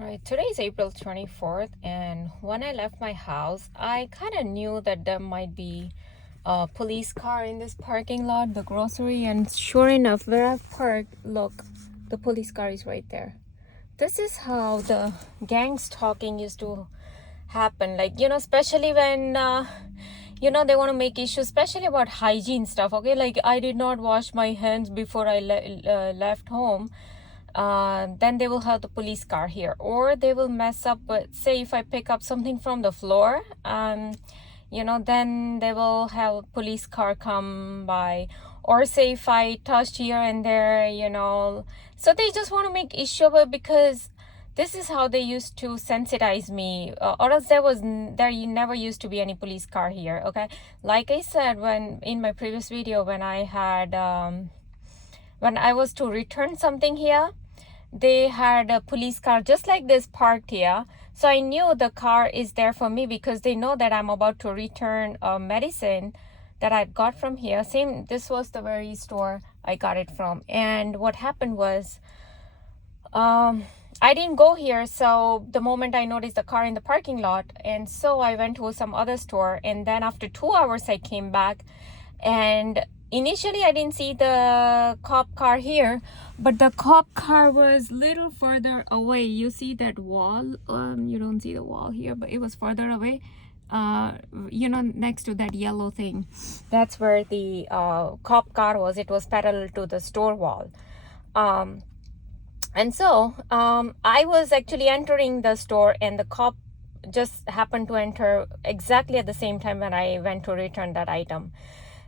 All right, today is April 24th, and when I left my house, I kind of knew that there might be a police car in this parking lot, the grocery, and sure enough, where I've parked, look, the police car is right there. This is how the gang stalking used to happen. Like, especially when, they want to make issues, especially about hygiene stuff, okay? Like, I did not wash my hands before I left home. Then they will have the police car here, or they will mess up with, say, if I pick up something from the floor, then they will have police car come by, or say if I touched here and there, so they just want to make issue of it because this is how they used to sensitize me, or else there never used to be any police car here. Okay, like I said when in my previous video, when I had when I was to return something here, they had a police car just like this parked here. So I knew the car is there for me because they know that I'm about to return a medicine that I got from here. Same, this was the very store I got it from. And what happened was, I didn't go here. So the moment I noticed the car in the parking lot, and so I went to some other store. And then after 2 hours, I came back, and initially I didn't see the cop car here, but the cop car was little further away. You see that wall? You don't see the wall here, but it was further away. Next to that yellow thing. That's where the cop car was. It was parallel to the store wall. And so I was actually entering the store, and the cop just happened to enter exactly at the same time when I went to return that item.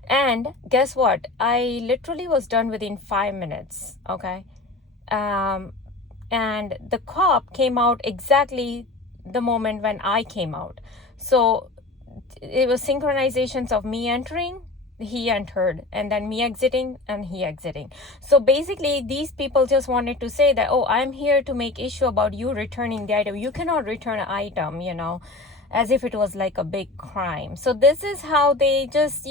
And guess what? I literally was done within 5 minutes, okay? And the cop came out exactly the moment when I came out. So it was synchronizations of me entering, he entered, and then me exiting, and he exiting. So basically, these people just wanted to say that, oh, I'm here to make issue about you returning the item. You cannot return an item, as if it was like a big crime. So this is how they just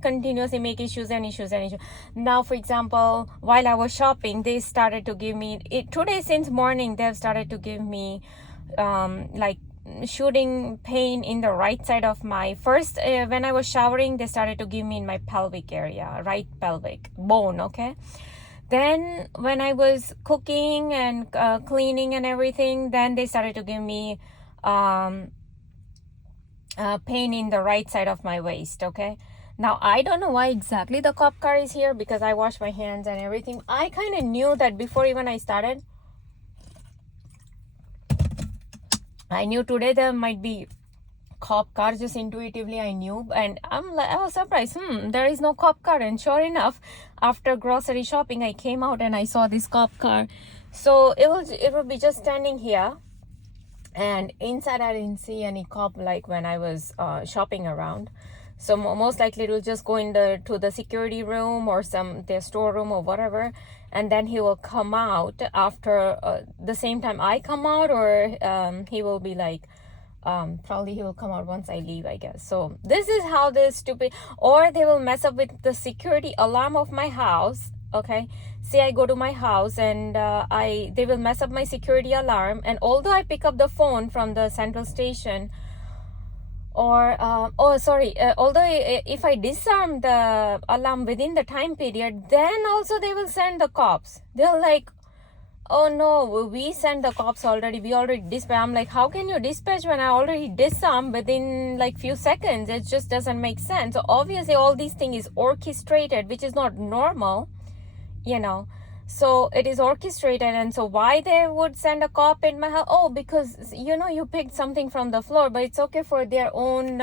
continuously make issues and issues and issues. Now, for example, while I was shopping, they started to give me today, since morning, they've started to give me like shooting pain in the right side of my first when I was showering. They started to give me in my pelvic area, right pelvic bone. Okay, then when I was cooking and cleaning and everything, then they started to give me pain in the right side of my waist. Okay, now I don't know why exactly the cop car is here, because I washed my hands and everything. I kind of knew that before even I started. I knew today there might be cop car, just intuitively I knew, and I was surprised. There is no cop car, and sure enough, after grocery shopping, I came out and I saw this cop car. So it will be just standing here. And inside I didn't see any cop like when I was shopping around. So most likely it will just go to the security room or their storeroom or whatever, and then he will come out after the same time I come out, or he will be like probably he will come out once I leave, I guess. So this is how this stupid, or they will mess up with the security alarm of my house. Okay, say I go to my house and they will mess up my security alarm, and although I pick up the phone from the central station, or although if I disarm the alarm within the time period, then also they will send the cops. They're like, oh no, we sent the cops already, we already dispatch. I'm like, how can you dispatch when I already disarm within like few seconds? It just doesn't make sense. So obviously all these things is orchestrated, which is not normal, so it is orchestrated. And so why they would send a cop in my house? Oh, because you picked something from the floor, but it's okay for their own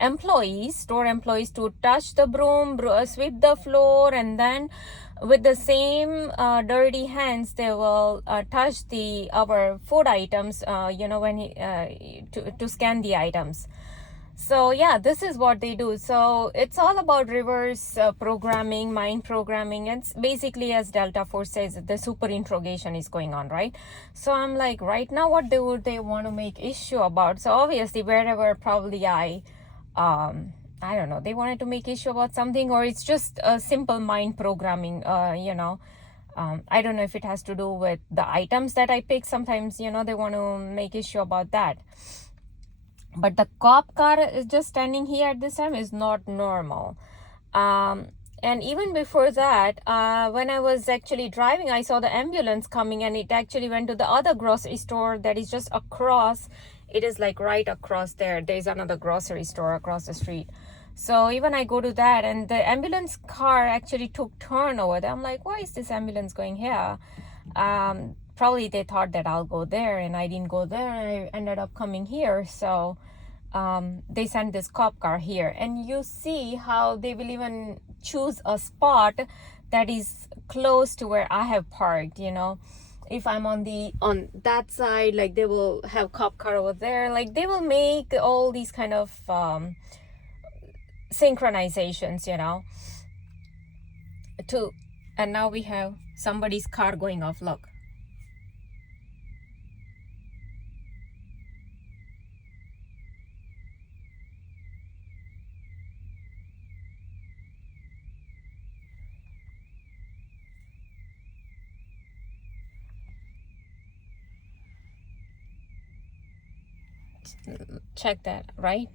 employees, store employees, to touch the broom, sweep the floor, and then with the same dirty hands they will touch our food items when to scan the items. So yeah, this is what they do. So it's all about reverse programming, mind programming, and basically, as Delta Force says, the super-interrogation is going on, right? So I'm like, right now, what they want to make issue about? So obviously, wherever probably I don't know, they wanted to make issue about something, or it's just a simple mind programming, I don't know if it has to do with the items that I pick. Sometimes, you know, they want to make issue about that. But the cop car is just standing here at this time is not normal. And even before that, when I was actually driving, I saw the ambulance coming, and it actually went to the other grocery store that is just across. It is like right across there. There's another grocery store across the street. So even I go to that, and the ambulance car actually took turn over there. I'm like, why is this ambulance going here? Probably they thought that I'll go there, and I didn't go there. I ended up coming here. So they sent this cop car here, and you see how they will even choose a spot that is close to where I have parked. You know, if I'm on that side, like they will have cop car over there. Like they will make all these kind of synchronizations, you know, and now we have somebody's car going off. Look. Check that, right?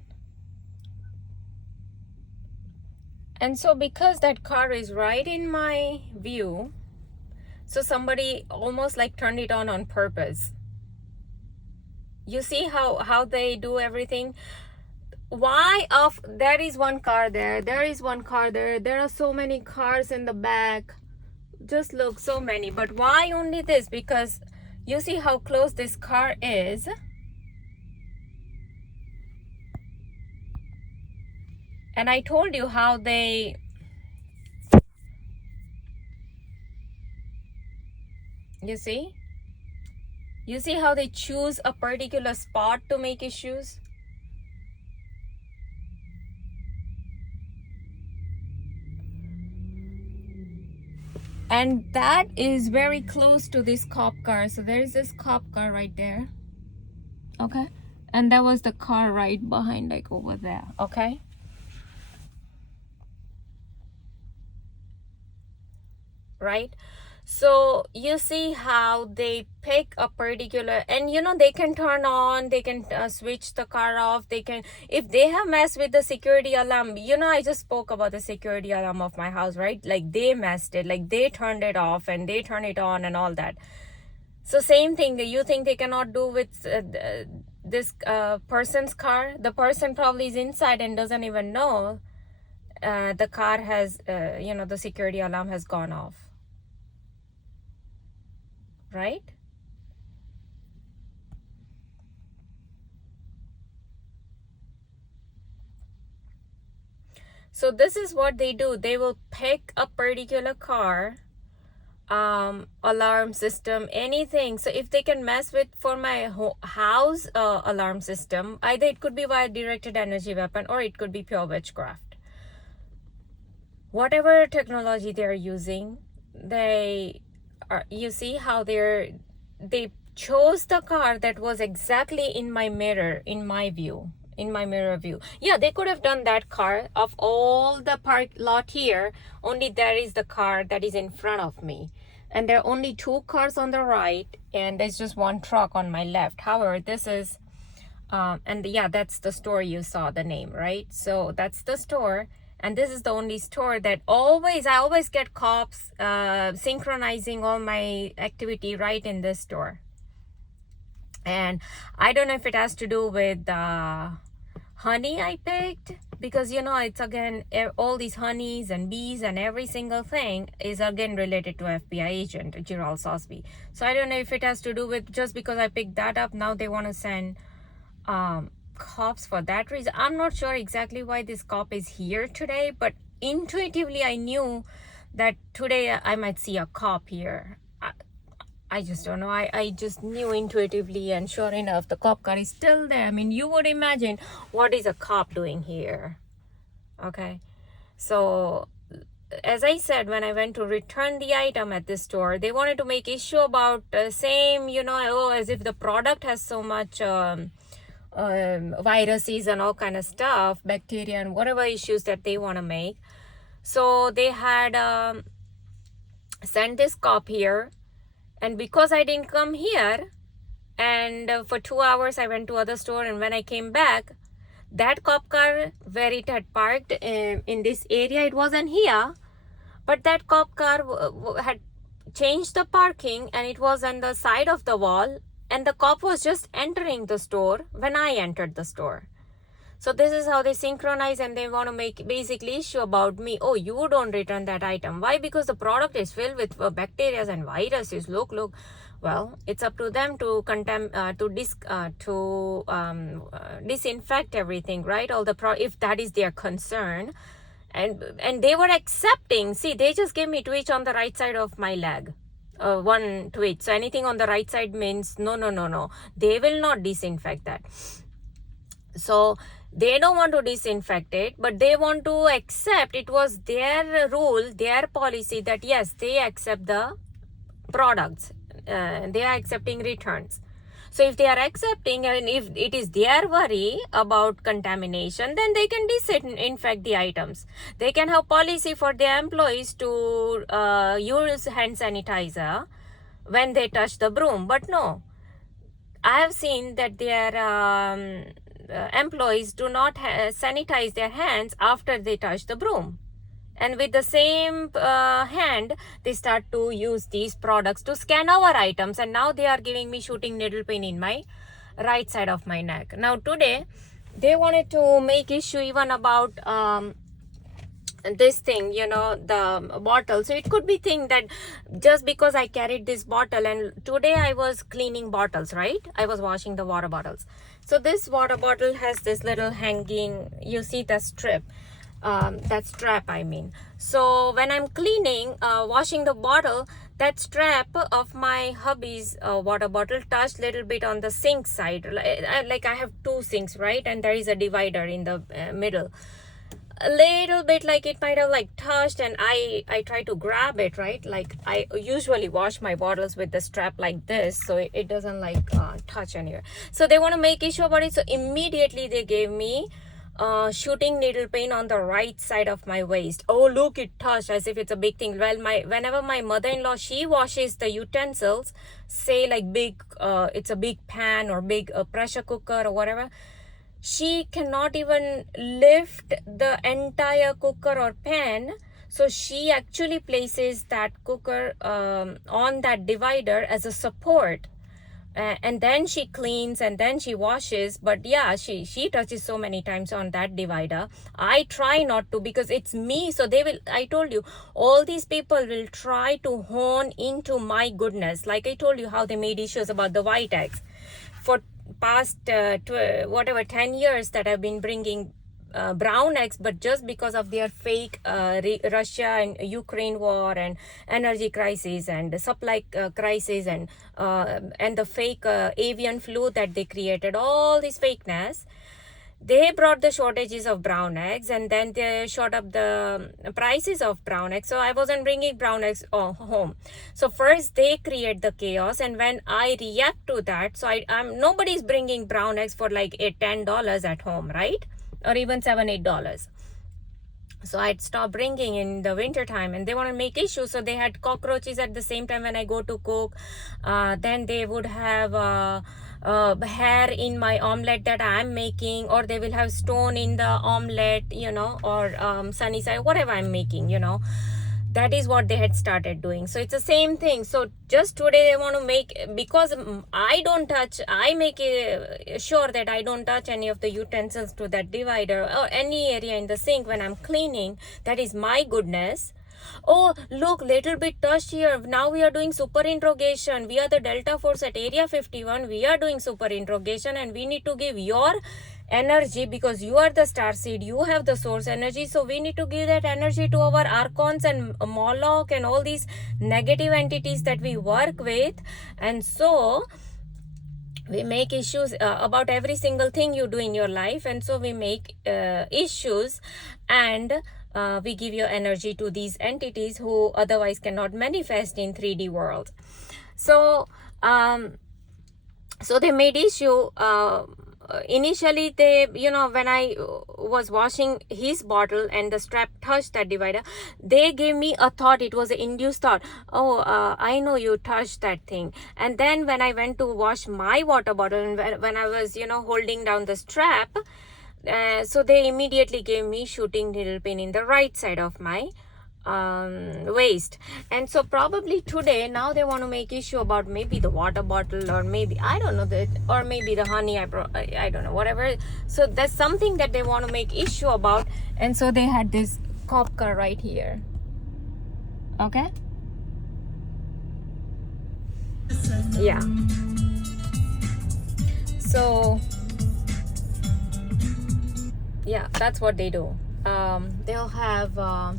And so because that car is right in my view, so somebody almost like turned it on purpose. You see how they do everything? There is one car there is one car there are so many cars in the back. Just look, so many. But why only this? Because you see how close this car is. And I told you how they, you see how they choose a particular spot to make issues. And that is very close to this cop car. So there is this cop car right there. Okay. And that was the car right behind, like over there. Okay. Right. So you see how they pick a particular, and you know, they can turn on, they can switch the car off, they can, if they have messed with the security alarm, you know, I just spoke about the security alarm of my house, right? Like they messed it, like they turned it off and they turn it on and all that. So same thing, you think they cannot do with this person's car? The person probably is inside and doesn't even know the car has, you know, the security alarm has gone off. Right? So this is what they do. They will pick a particular car, alarm system, anything. So if they can mess with for my house alarm system, either it could be via directed energy weapon or it could be pure witchcraft. Whatever technology they're using, you see how they chose the car that was exactly in my mirror, in my mirror view. Yeah, they could have done that car of all the park lot here, only there is the car that is in front of me, and there are only two cars on the right, and there's just one truck on my left. However, this is and yeah, that's the store you saw the name, right? So that's the store. And this is the only store that I always get cops synchronizing all my activity right in this store. And I don't know if it has to do with the honey I picked, because you know, it's again, all these honeys and bees and every single thing is again related to FBI agent Gerald Sosby. So I don't know if it has to do with, just because I picked that up, now they want to send cops for that reason. I'm not sure exactly why this cop is here today, but intuitively I knew that today I might see a cop here. I just don't know. I just knew intuitively, and sure enough, the cop car is still there. I mean, you would imagine, what is a cop doing here? Okay. So as I said, when I went to return the item at this store, they wanted to make issue about same, you know, as if the product has so much viruses and all kind of stuff, bacteria and whatever issues that they want to make. So they had sent this cop here, and because I didn't come here, and for 2 hours I went to other store, and when I came back, that cop car where it had parked in this area, it wasn't here, but that cop car had changed the parking, and it was on the side of the wall, and the cop was just entering the store when I entered the store. So this is how they synchronize, and they want to make basically issue about me. Oh, you don't return that item. Why? Because the product is filled with bacteria and viruses. Look. Well, it's up to them to disinfect everything, right? All the if that is their concern, and they were accepting. See, they just gave me twitch on the right side of my leg. One twitch. So anything on the right side means no. They will not disinfect that. So they don't want to disinfect it, but they want to accept. It was their rule, their policy that yes, they accept the products. They are accepting returns. So if they are accepting, and if it is their worry about contamination, then they can disinfect the items. They can have policy for their employees to use hand sanitizer when they touch the broom. But no, I have seen that their employees do not sanitize their hands after they touch the broom. And with the same hand, they start to use these products to scan our items. And now they are giving me shooting needle pain in my right side of my neck. Now today, they wanted to make issue even about this thing, the bottle. So it could be thing that just because I carried this bottle, and today I was cleaning bottles, right? I was washing the water bottles. So this water bottle has this little hanging, you see the strip. That strap, I mean. So when I'm cleaning, washing the bottle, that strap of my hubby's water bottle touched little bit on the sink side. Like I have two sinks, right? And there is a divider in the middle. A little bit, like it might have like touched, and I try to grab it, right? Like I usually wash my bottles with the strap like this, so it doesn't like touch anywhere. So they want to make issue about it. So immediately they gave me shooting needle pain on the right side of my waist. Oh, look, it touched, as if it's a big thing. Well, whenever my mother-in-law, she washes the utensils, say like big, it's a big pan or big pressure cooker or whatever, she cannot even lift the entire cooker or pan. So she actually places that cooker on that divider as a support. And then she cleans, and then she washes. But yeah, she touches so many times on that divider. I try not to, because it's me. So they will, I told you, all these people will try to hone into my goodness. Like I told you how they made issues about the white eggs. For past 10 years that I've been bringing brown eggs, but just because of their fake Russia and Ukraine war and energy crisis and supply crisis and the fake avian flu that they created, all this fakeness, they brought the shortages of brown eggs, and then they shot up the prices of brown eggs. So I wasn't bringing brown eggs home. So first they create the chaos, and when I react to that, so nobody's bringing brown eggs for like $10 at home, right? Or even $7-8. So I'd stop bringing in the winter time, and they want to make issues. So they had cockroaches at the same time when I go to cook. Then they would have hair in my omelette that I'm making, or they will have stone in the omelette, or sunny side, whatever I'm making, That is what they had started doing. So it's the same thing. So just today they want to make, because I don't touch, I make sure that I don't touch any of the utensils to that divider or any area in the sink when I'm cleaning. That is my goodness. Oh, look, little bit touched here. Now we are doing super-interrogation. We are the Delta Force at Area 51. We are doing super-interrogation, and we need to give your energy, because you are the starseed, you have the source energy. So we need to give that energy to our Archons and Moloch and all these negative entities that we work with. And so we make issues about every single thing you do in your life. And so we make issues, and we give your energy to these entities who otherwise cannot manifest in 3D world. So so they made issue initially they, when I was washing his bottle and the strap touched that divider, they gave me a thought, it was an induced thought, oh, I know you touched that thing. And then when I went to wash my water bottle, and when I was, holding down the strap, so they immediately gave me shooting needle pain in the right side of my waist. And so probably today, now they want to make issue about maybe the water bottle, or maybe, I don't know, that, or maybe the honey I don't know, whatever. So that's something that they want to make issue about. And so they had this cop car right here. Okay, yeah. So yeah, that's what they do. They'll have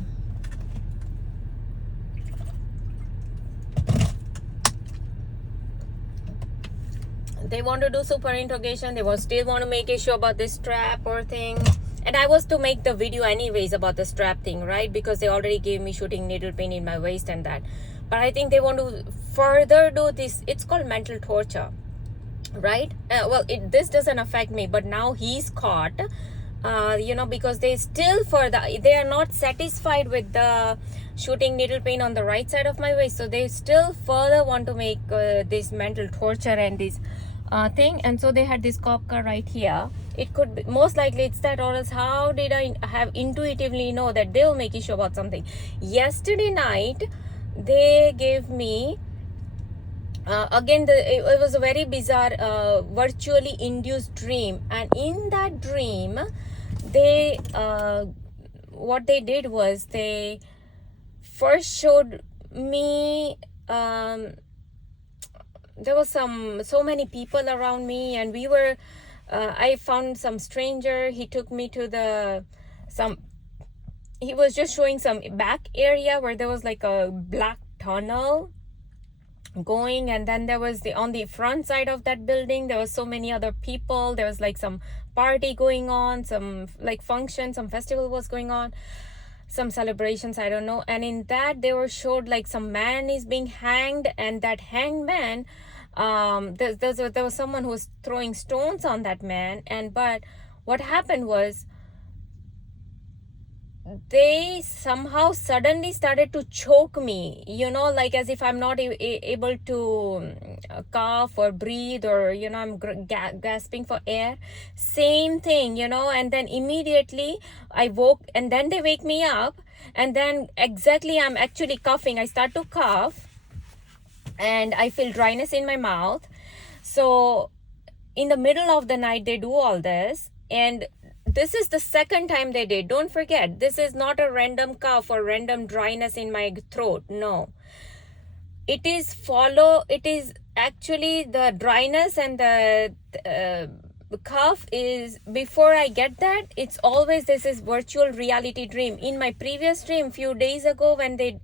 they want to do super interrogation. They will still want to make issue about this strap or thing. And I was to make the video anyways about the strap thing, right? Because they already gave me shooting needle pain in my waist and that. But I think they want to further do this. It's called mental torture, right? Well, this doesn't affect me, but now he's caught, because they still they are not satisfied with the shooting needle pain on the right side of my waist. So they still further want to make this mental torture and this thing. And so they had this cop car right here. It could be, most likely it's that, or else how did I have intuitively know that they'll make issue about something? Yesterday night they gave me again it was a very bizarre virtually induced dream. And in that dream, they what they did was they first showed me there was so many people around me, and we were I found some stranger. He took me to he was just showing some back area where there was like a black tunnel going, and then there was on the front side of that building there was so many other people. There was like some party going on, some like function, some festival was going on, some celebrations, I don't know. And in that they were showed like some man is being hanged, and that hanged man, there was someone who was throwing stones on that man. And but what happened was they somehow suddenly started to choke me, like as if I'm not able to cough or breathe, or I'm gasping for air, same thing, and then immediately I woke, and then they wake me up, and then exactly I'm actually coughing. I start to cough and I feel dryness in my mouth. So in the middle of the night they do all this, and this is the second time they did. Don't forget, this is not a random cough or random dryness in my throat. No, it is actually the dryness and the cough is before I get that. It's always this is virtual reality dream. In my previous dream few days ago, when they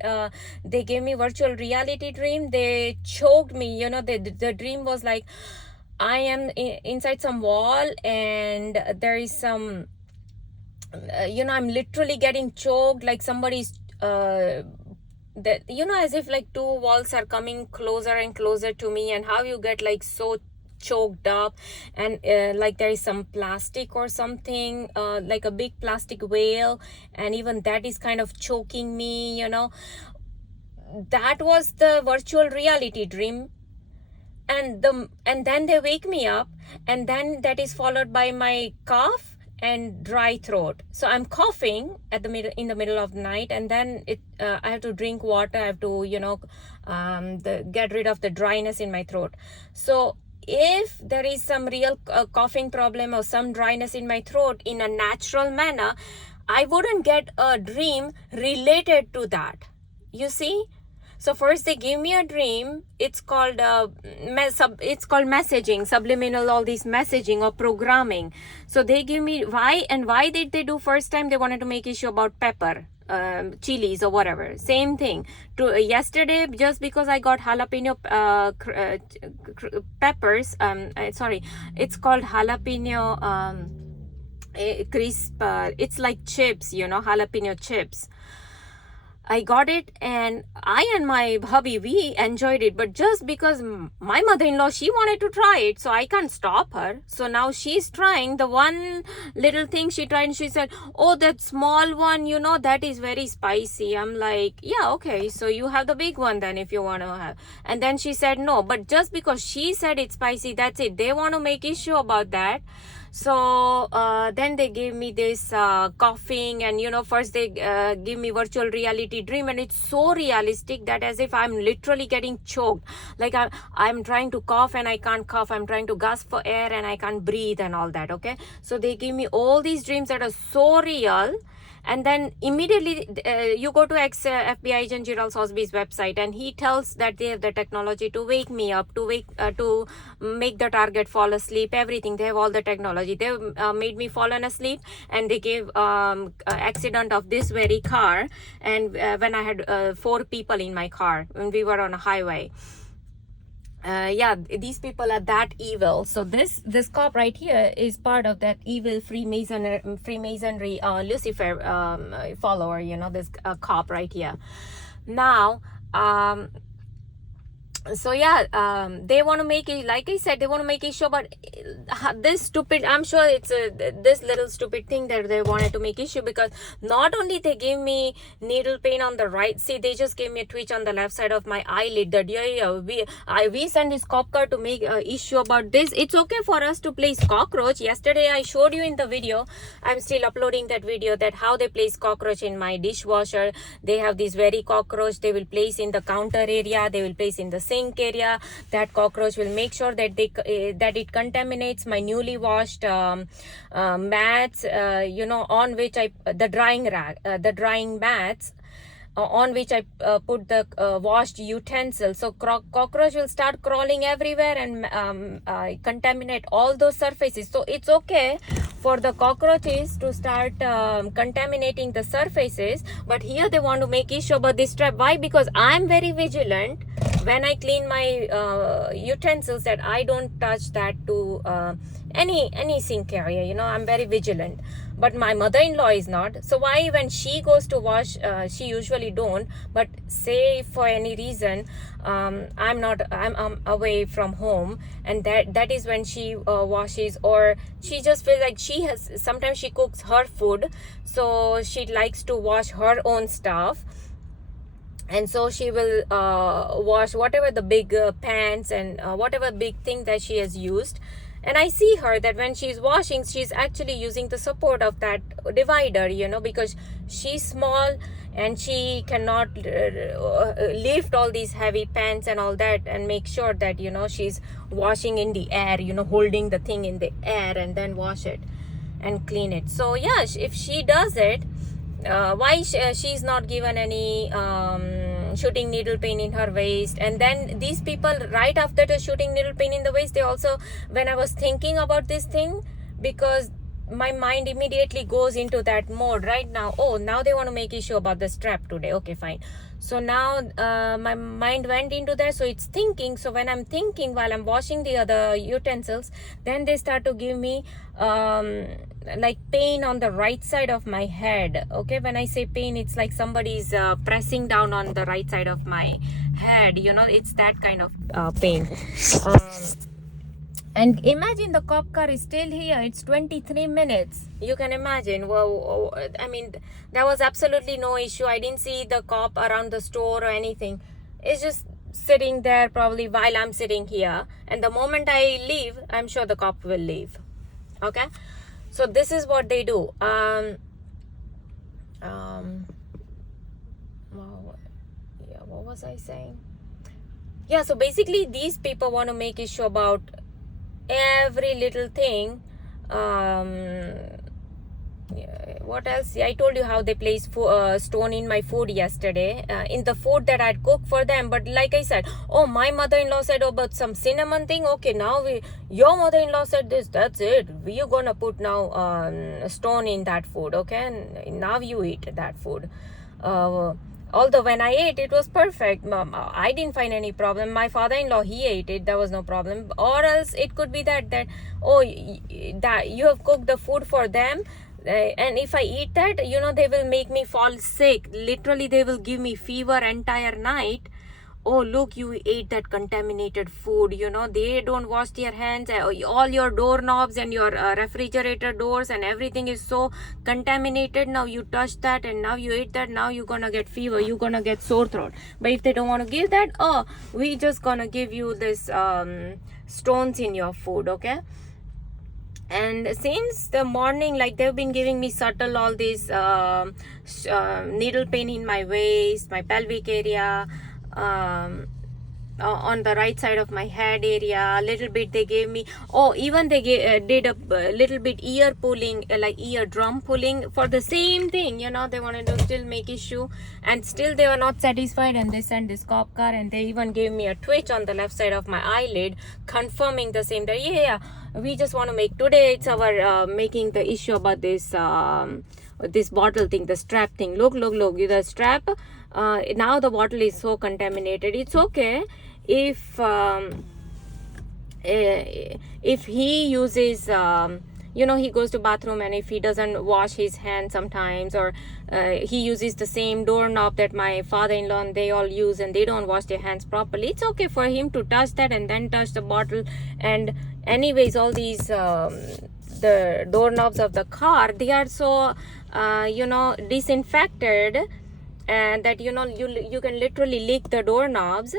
gave me virtual reality dream, they choked me. The dream was like I am inside some wall, and there is some I'm literally getting choked, like somebody's as if like two walls are coming closer and closer to me, and how you get like so choked up, and like there is some plastic or something, like a big plastic whale, and even that is kind of choking me. That was the virtual reality dream. And then they wake me up, and then that is followed by my cough and dry throat. So I'm coughing in the middle of the night, and then I have to drink water. I have to get rid of the dryness in my throat. So if there is some real coughing problem or some dryness in my throat in a natural manner, I wouldn't get a dream related to that. You see? So first they give me a dream. It's called messaging, subliminal, all these messaging or programming. So they give me why did they do first time? They wanted to make issue about pepper, chilies or whatever. Same thing. Yesterday, just because I got jalapeno peppers. Sorry, it's called jalapeno crisp. It's like chips, jalapeno chips. I got it, and I and my hubby, we enjoyed it. But just because my mother-in-law, she wanted to try it, so I can't stop her. So now she's trying the one little thing she tried, and she said, oh, that small one, you know, that is very spicy. I'm like, yeah, okay, so you have the big one then if you want to have. And then she said no, but just because she said it's spicy, that's it. They want to make issue about that. So then they gave me this coughing, and you know, first they give me virtual reality dream, and it's so realistic that as if I'm literally getting choked, like I'm trying to cough and I can't cough, I'm trying to gasp for air and I can't breathe and all that. Okay, so they give me all these dreams that are so real. And then immediately you go to FBI agent Gerald Sosby's website, and he tells that they have the technology to wake me up, to make the target fall asleep, everything. They have all the technology. They made me fallen asleep, and they gave accident of this very car, and when I had 4 people in my car when we were on a highway. Yeah, these people are that evil. So this cop right here is part of that evil Freemasonry Lucifer follower, you know, this cop right here. Now so yeah, they want to make it, like I said, they want to make issue about this stupid, I'm sure it's this little stupid thing that they wanted to make issue, because not only they gave me needle pain on the right, see, they just gave me a twitch on the left side of my eyelid. That we sent this cop car to make issue about this. It's okay for us to place cockroach. Yesterday I showed you in the video, I'm still uploading that video, that how they place cockroach in my dishwasher. They have this very cockroach they will place in the counter area, they will place in the sink area. That cockroach will make sure that that it contaminates my newly washed mats, you know, on which the drying mats, on which I put the washed utensils. So cockroach will start crawling everywhere and contaminate all those surfaces. So it's okay for the cockroaches to start contaminating the surfaces, but here they want to make issue about this trap. Why? Because I'm very vigilant when I clean my utensils, that I don't touch that to any sink area, you know. I'm very vigilant, but my mother-in-law is not. So why, when she goes to wash, she usually don't, but say for any reason I'm away from home, and that is when she washes, or she just feels like sometimes she cooks her food, so she likes to wash her own stuff. And so she will wash whatever the big pans and whatever big thing that she has used. And I see her that when she's washing, she's actually using the support of that divider, you know, because she's small and she cannot lift all these heavy pans and all that, and make sure that, you know, she's washing in the air, you know, holding the thing in the air and then wash it and clean it. So yeah, if she does it, why she's not given any shooting needle pain in her waist? And then these people, right after the shooting needle pain in the waist, they also, when I was thinking about this thing, because my mind immediately goes into that mode right now. Oh, now they want to make issue about the strap today. Okay, fine. So now my mind went into that, so it's thinking. So when I'm thinking while I'm washing the other utensils, then they start to give me like pain on the right side of my head. Okay, when I say pain, it's like somebody's pressing down on the right side of my head, you know. It's that kind of pain. And imagine the cop car is still here. It's 23 minutes. You can imagine. Well, I mean, there was absolutely no issue. I didn't see the cop around the store or anything. It's just sitting there probably while I'm sitting here. And the moment I leave, I'm sure the cop will leave. Okay? So this is what they do. Well, yeah, what was I saying? Yeah, so basically these people want to make issue about every little thing. Yeah, what else? I told you how they placed stone in my food yesterday, in the food that I'd cooked for them. But like I said, oh, my mother-in-law said about some cinnamon thing. Okay, now your mother-in-law said this. That's it. We're gonna put now stone in that food. Okay, and now you eat that food. Although when I ate, it was perfect. I didn't find any problem. My father-in-law, he ate it. There was no problem. Or else it could be that oh, that you have cooked the food for them. and if I eat that, they will make me fall sick. Literally, they will give me fever entire night. Oh, look, you ate that contaminated food. They don't wash their hands. All your doorknobs and your refrigerator doors and everything is so contaminated. Now you touch that and now you ate that. Now you're gonna get fever. You're gonna get sore throat. But if they don't want to give that, oh, we just gonna give you this stones in your food, okay? And since the morning, like, they've been giving me subtle all these needle pain in my waist, my pelvic area, on the right side of my head area. A little bit they gave me, even they did a little bit ear pulling, like ear drum pulling for the same thing. They wanted to still make issue, and still they were not satisfied, and they sent this cop car, and they even gave me a twitch on the left side of my eyelid, confirming the same that we just want to make today, it's our making the issue about this this bottle thing, the strap thing. Look, the strap, now the bottle is so contaminated. It's okay if he uses he goes to bathroom, and if he doesn't wash his hands sometimes, or he uses the same doorknob that my father-in-law and they all use, and they don't wash their hands properly, it's okay for him to touch that and then touch the bottle. And anyways, all these the doorknobs of the car, they are so disinfected, and that you can literally lick the doorknobs.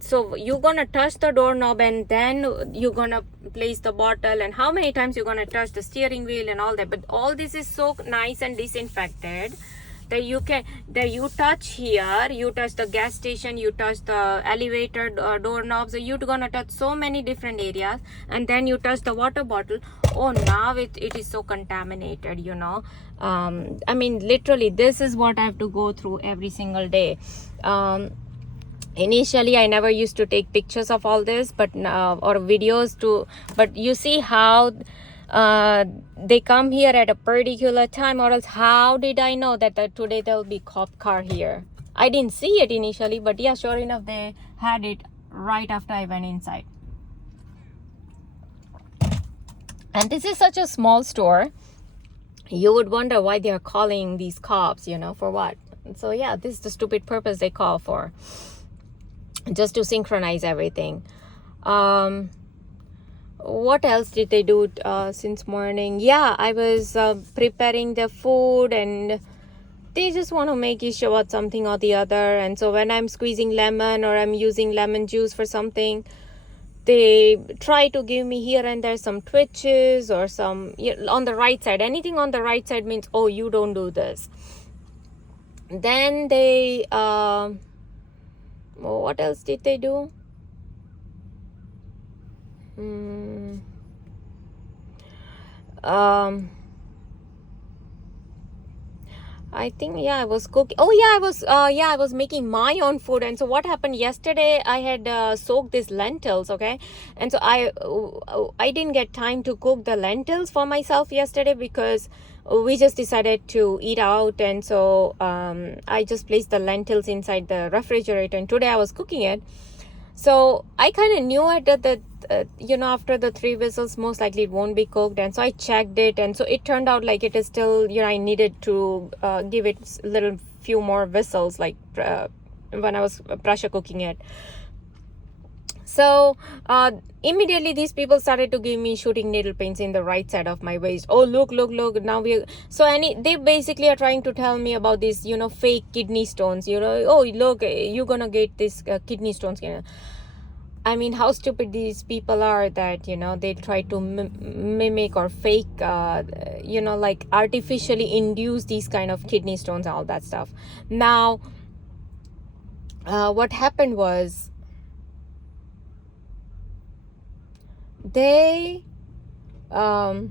So you're gonna touch the doorknob, and then you're gonna place the bottle, and how many times you're gonna touch the steering wheel and all that. But all this is so nice and disinfected that you touch here, you touch the gas station, you touch the elevator doorknobs, you're gonna touch so many different areas, and then you touch the water bottle. Oh, now it is so contaminated. I mean, literally, this is what I have to go through every single day. Initially, I never used to take pictures of all this, but or videos too. But you see how they come here at a particular time, or else how did I know that today there will be cop car here? I didn't see it initially, but yeah, sure enough, they had it right after I went inside. And this is such a small store. You would wonder why they are calling these cops, for what? So yeah, this is the stupid purpose they call for, just to synchronize everything. What else did they do since morning? Yeah, I was preparing the food, and they just want to make issue about something or the other. And so when I'm squeezing lemon, or I'm using lemon juice for something, they try to give me here and there some twitches, or some on the right side. Anything on the right side means, oh, you don't do this. Then they what else did they do? I think, I was cooking. I was making my own food. And so what happened yesterday, I had soaked these lentils, okay? And so I didn't get time to cook the lentils for myself yesterday, because we just decided to eat out. And so I just placed the lentils inside the refrigerator, and today I was cooking it. So I kind of knew it that after the 3 whistles, most likely it won't be cooked. And so I checked it, and so it turned out like it is still, I needed to give it a little few more whistles, like when I was pressure cooking it. So immediately these people started to give me shooting needle pains in the right side of my waist. Oh, look, now they basically are trying to tell me about these, fake kidney stones. Oh, look, you're gonna get this kidney stones. I mean, how stupid these people are that, they try to mimic or fake, like artificially induce these kind of kidney stones and all that stuff. Now, what happened was, they so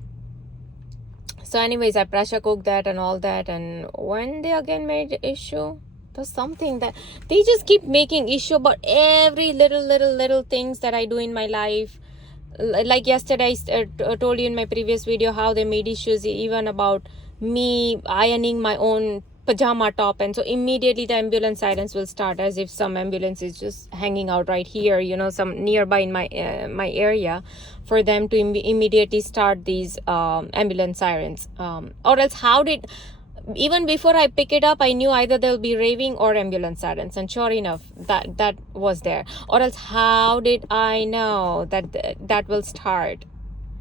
anyways, I pressure cooked that and all that, and when they again made issue, there's something that they just keep making issue about every little things that I do in my life. Like yesterday, I told you in my previous video how they made issues even about me ironing my own pajama top, and so immediately the ambulance sirens will start, as if some ambulance is just hanging out right here, you know, some nearby in my area, for them to immediately start these ambulance sirens. Or else, how did, even before I pick it up, I knew either they'll be raving or ambulance sirens, and sure enough, that was there. Or else, how did I know that will start?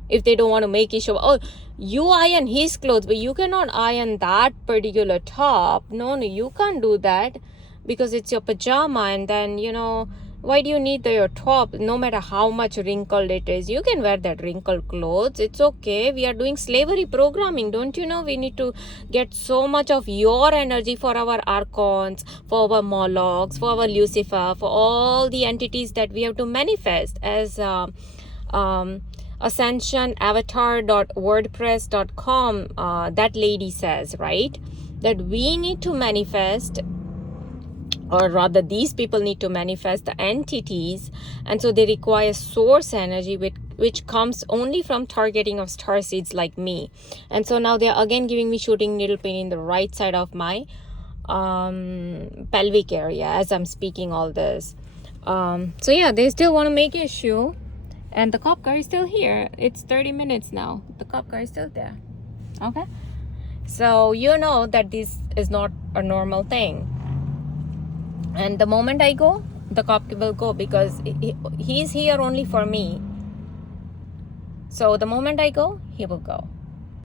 If they don't want to make issue, oh, you iron his clothes, but you cannot iron that particular top. No, you can't do that, because it's your pajama. And then, you know, why do you need your top? No matter how much wrinkled it is, you can wear that wrinkled clothes. It's okay. We are doing slavery programming. Don't you know we need to get so much of your energy for our Archons, for our Molochs, for our Lucifer, for all the entities that we have to manifest as ascensionavatar.wordpress.com, that lady says, right, that we need to manifest, or rather these people need to manifest the entities, and so they require source energy, which comes only from targeting of starseeds like me. And so now they're again giving me shooting needle pain in the right side of my pelvic area as I'm speaking all this. So yeah, they still want to make issue. And the cop car is still here. It's 30 minutes now. The cop car is still there. Okay? So you know that this is not a normal thing. And the moment I go, the cop will go, because he's here only for me. So the moment I go, he will go.